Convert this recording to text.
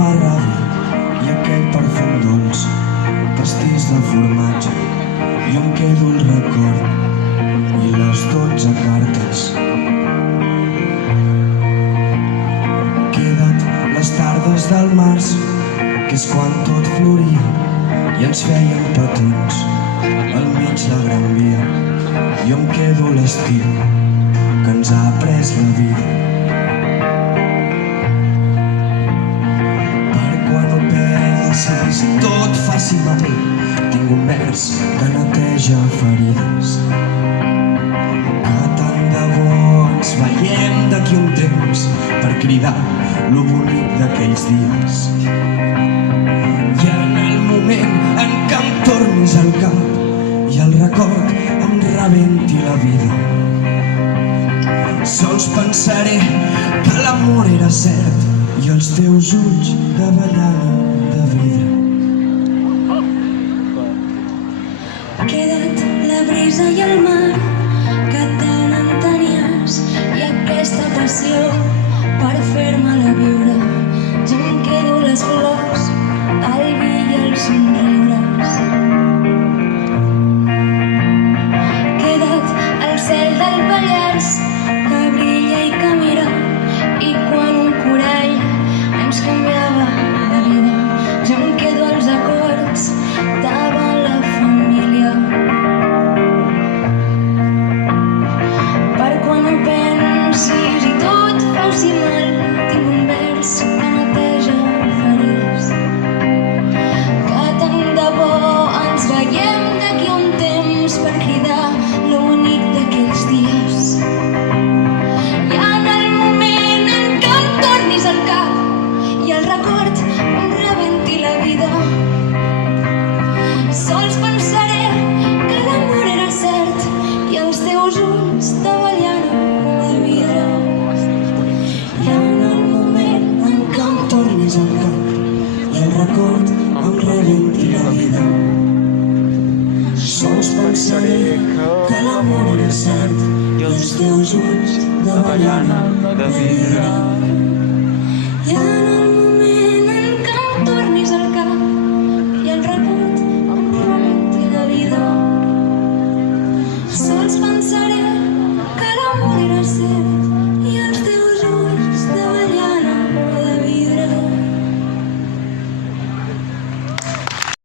fa ràbia i aquell perfum dolç, pastís de formatge, i em quedo el record i les 12 cartes. Queda't les tardes del març, que és quan tot floria i ens feien petons al mig la Gran Via. Jo em quedo l'estiu que ens ha pres la vida. Per quan ho pensis i tot faci mal, tinc un vers que neteja ferides. Que tant de bo ens veiem d'aquí un temps per cridar lo bonic d'aquells dies. I en el moment en què em tornis al cap i el record em rebenti la vida, sols pensaré que l'amor era cert i els teus ulls d'avellana de vidre. Queda't la brisa i el mar que tant entenies i aquesta passió per fer-me-la viure. Jo em quedo les flors, el vi i els somriures. Queda't el cel del Pallars que brilla i que mira, i quan un corall ens canviava la vida. Jo em quedo els acords davant la família. Per quan ho pensis i tot faci mal, tinc un vers que neteja ferides. Que tant de bo ens veiem d'aquí un temps per cridar lo bonic d'aquells dies. I en el moment en què em tornis al cap i el record em rebenti la vida, sols pensaré que l'amor era cert i els teus ulls d'avellana de vidre. I en el moment en què em tornis al cap i el record em rebenti la vida, sols pensaré que l'amor era cert i els teus ulls d'avellana de vidre. I